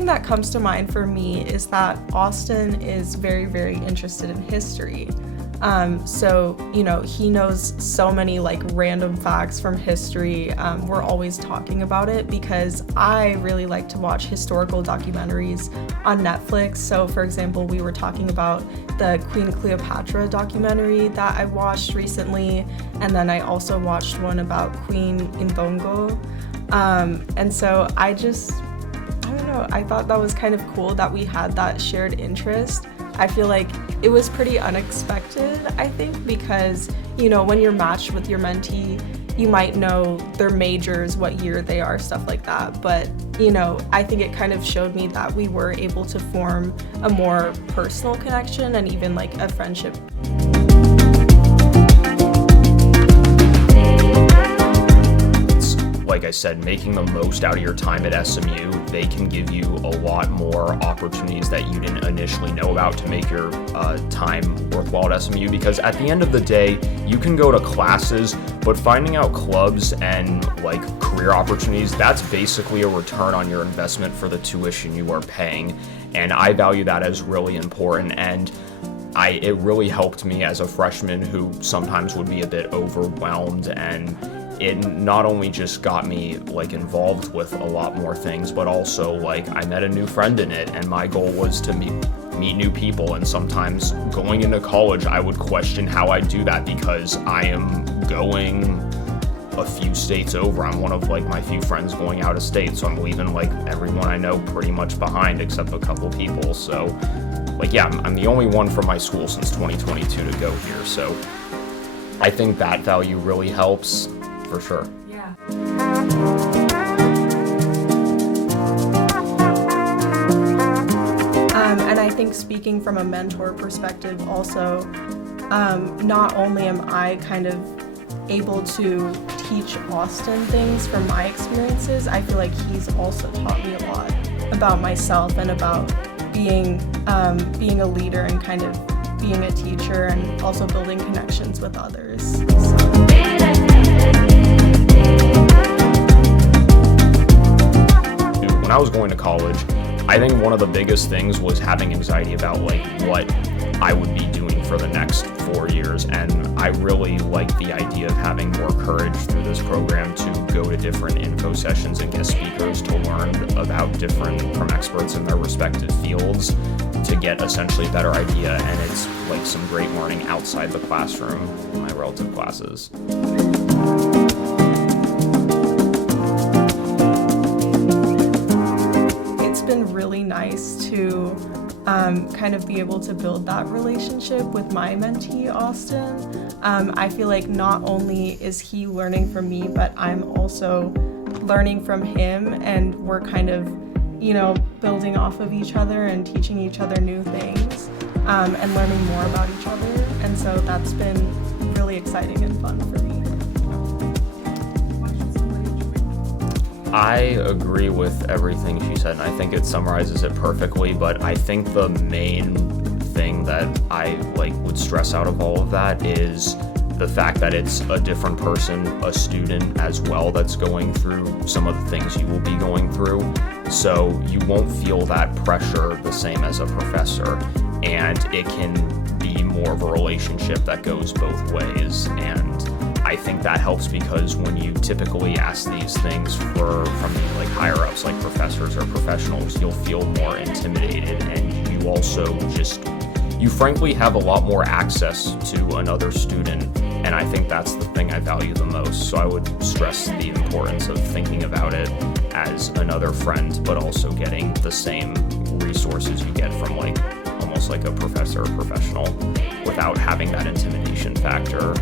thing that comes to mind for me is that Austin is very, very interested in history. So, he knows so many like random facts from history. We're always talking about it because I really like to watch historical documentaries on Netflix. So, for example, we were talking about the Queen Cleopatra documentary that I watched recently, and then I also watched one about Queen Indongo. And so I don't know, I thought that was kind of cool that we had that shared interest. I feel like it was pretty unexpected, I think, because, when you're matched with your mentee, you might know their majors, what year they are, stuff like that. But, I think it kind of showed me that we were able to form a more personal connection and even like a friendship. Like I said, making the most out of your time at SMU, they can give you a lot more opportunities that you didn't initially know about to make your time worthwhile at SMU, because at the end of the day, you can go to classes, but finding out clubs and like career opportunities, that's basically a return on your investment for the tuition you are paying. And I value that as really important. And it really helped me as a freshman who sometimes would be a bit overwhelmed, and it not only just got me like involved with a lot more things, but also like I met a new friend in it, and my goal was to meet new people. And sometimes going into college, I would question how I do that because I am going a few states over. I'm one of like my few friends going out of state, so I'm leaving like everyone I know pretty much behind except a couple people. So like, yeah, I'm the only one from my school since 2022 to go here. So I think that value really helps. For sure. Yeah. And I think speaking from a mentor perspective also, not only am I kind of able to teach Austin things from my experiences, I feel like he's also taught me a lot about myself and about being a leader and kind of being a teacher and also building connections with others. When I was going to college, I think one of the biggest things was having anxiety about like what I would be doing for the next 4 years, and I really liked the idea of having more courage through this program to go to different info sessions and guest speakers to learn about from experts in their respective fields to get essentially a better idea. And it's like some great learning outside the classroom in my relative classes. Really nice to kind of be able to build that relationship with my mentee, Austin. I feel like not only is he learning from me, but I'm also learning from him, and we're kind of, building off of each other and teaching each other new things and learning more about each other. And so that's been really exciting and fun for me. I agree with everything she said, and I think it summarizes it perfectly, but I think the main thing that I would stress out of all of that is the fact that it's a different person, a student as well, that's going through some of the things you will be going through. So you won't feel that pressure the same as a professor, and it can be more of a relationship that goes both ways. And I think that helps because when you typically ask these things from the higher ups, like professors or professionals, you'll feel more intimidated, and you frankly have a lot more access to another student, and I think that's the thing I value the most. So I would stress the importance of thinking about it as another friend, but also getting the same resources you get from almost like a professor or professional without having that intimidation factor.